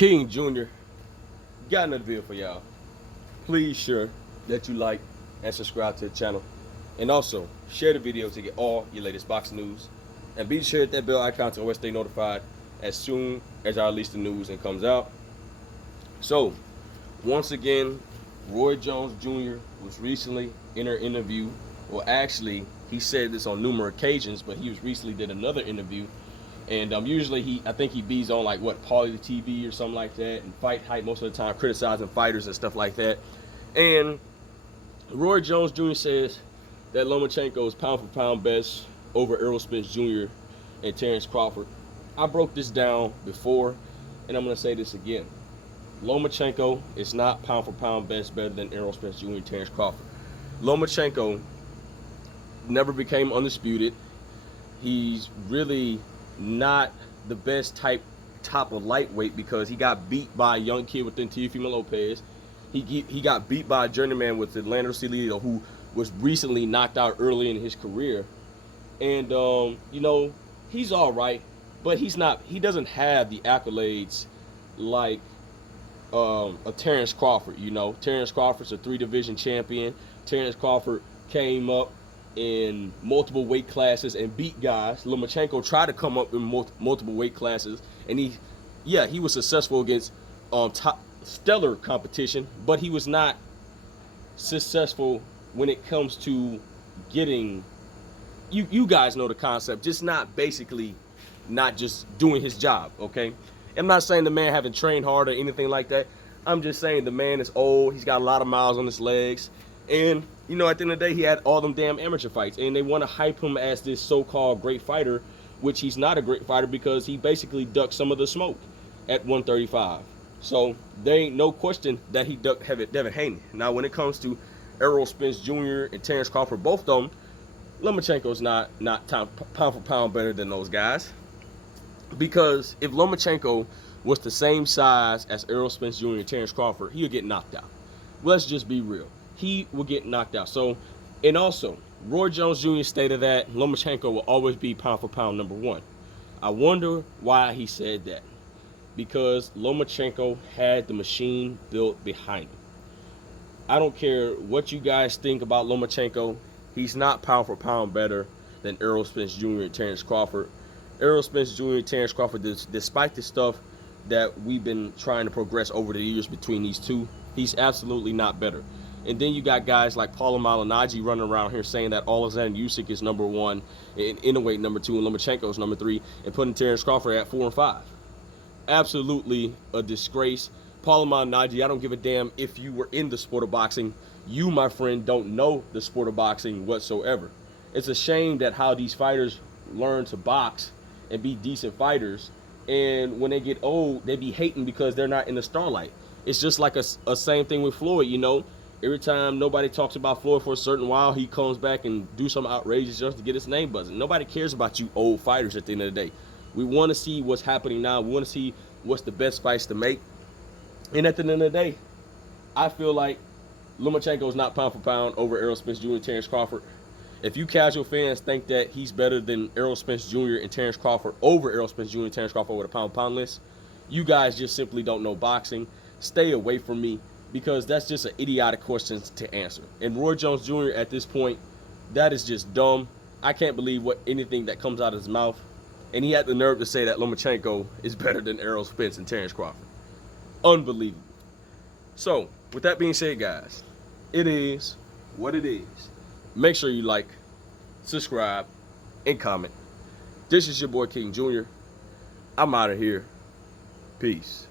King Jr. got another video for y'all. Please sure that you like and subscribe to the channel. And also, share the video to get all your latest boxing news. And be sure to hit that bell icon to always stay notified as soon as I release the news and comes out. So, once again, Roy Jones Jr. was recently in an interview. Well, actually, he said this on numerous occasions, but he was recently did another interview. And usually I think he bees on like what, Pauly TV or something like that, and Fight Hype most of the time, criticizing fighters and stuff like that. And Roy Jones Jr. says that Lomachenko is pound for pound best over Errol Spence Jr. and Terrence Crawford. I broke this down before, and I'm gonna say this again. Lomachenko is not pound for pound best better than Errol Spence Jr. and Terrence Crawford. Lomachenko never became undisputed. He's really not the best top of lightweight because he got beat by a young kid within Teofimo Lopez. He got beat by a journeyman with Atlanta Celio who was recently knocked out early in his career. And you know, he's all right, but he doesn't have the accolades like a Terrence Crawford. You know, Terrence Crawford's a 3-division champion. Terrence Crawford came up in multiple weight classes and beat guys. Lomachenko tried to come up in multiple weight classes, and he was successful against top stellar competition, but he was not successful when it comes to getting, you guys know the concept, just not just doing his job. Okay, I'm not saying the man haven't trained hard or anything like that. I'm just saying the man is old. He's got a lot of miles on his legs. And, you know, at the end of the day, he had all them damn amateur fights. And they want to hype him as this so-called great fighter, which he's not a great fighter because he basically ducked some of the smoke at 135. So there ain't no question that he ducked Devin Haney. Now, when it comes to Errol Spence Jr. and Terrence Crawford, both of them, Lomachenko's not pound for pound better than those guys. Because if Lomachenko was the same size as Errol Spence Jr. and Terrence Crawford, he would get knocked out. Let's just be real. He will get knocked out. So, and also, Roy Jones Jr. stated that Lomachenko will always be pound for pound number 1. I wonder why he said that. Because Lomachenko had the machine built behind him. I don't care what you guys think about Lomachenko. He's not pound for pound better than Errol Spence Jr. and Terrence Crawford. Errol Spence Jr. and Terrence Crawford, despite the stuff that we've been trying to progress over the years between these two, he's absolutely not better. And then you got guys like Paulo Malignaggi running around here saying that Alexander Usyk is number 1, and Inoue number 2, and Lomachenko is number 3, and putting Terrence Crawford at 4 and 5. Absolutely a disgrace. Paulo Malignaggi, I don't give a damn if you were in the sport of boxing. You, my friend, don't know the sport of boxing whatsoever. It's a shame that how these fighters learn to box and be decent fighters, and when they get old, they be hating because they're not in the starlight. It's just like a same thing with Floyd, you know. Every time nobody talks about Floyd for a certain while, he comes back and do something outrageous just to get his name buzzing. Nobody cares about you old fighters at the end of the day. We want to see what's happening now. We want to see what's the best fights to make. And at the end of the day, I feel like Lomachenko is not pound for pound over Errol Spence Jr. and Terrence Crawford. If you casual fans think that he's better than Errol Spence Jr. and Terrence Crawford over Errol Spence Jr. and Terrence Crawford with a pound for pound list, you guys just simply don't know boxing. Stay away from me, because that's just an idiotic question to answer. And Roy Jones Jr. at this point, that is just dumb. I can't believe anything that comes out of his mouth. And he had the nerve to say that Lomachenko is better than Errol Spence and Terrence Crawford. Unbelievable. So, with that being said, guys, it is what it is. Make sure you like, subscribe, and comment. This is your boy King Jr. I'm out of here. Peace.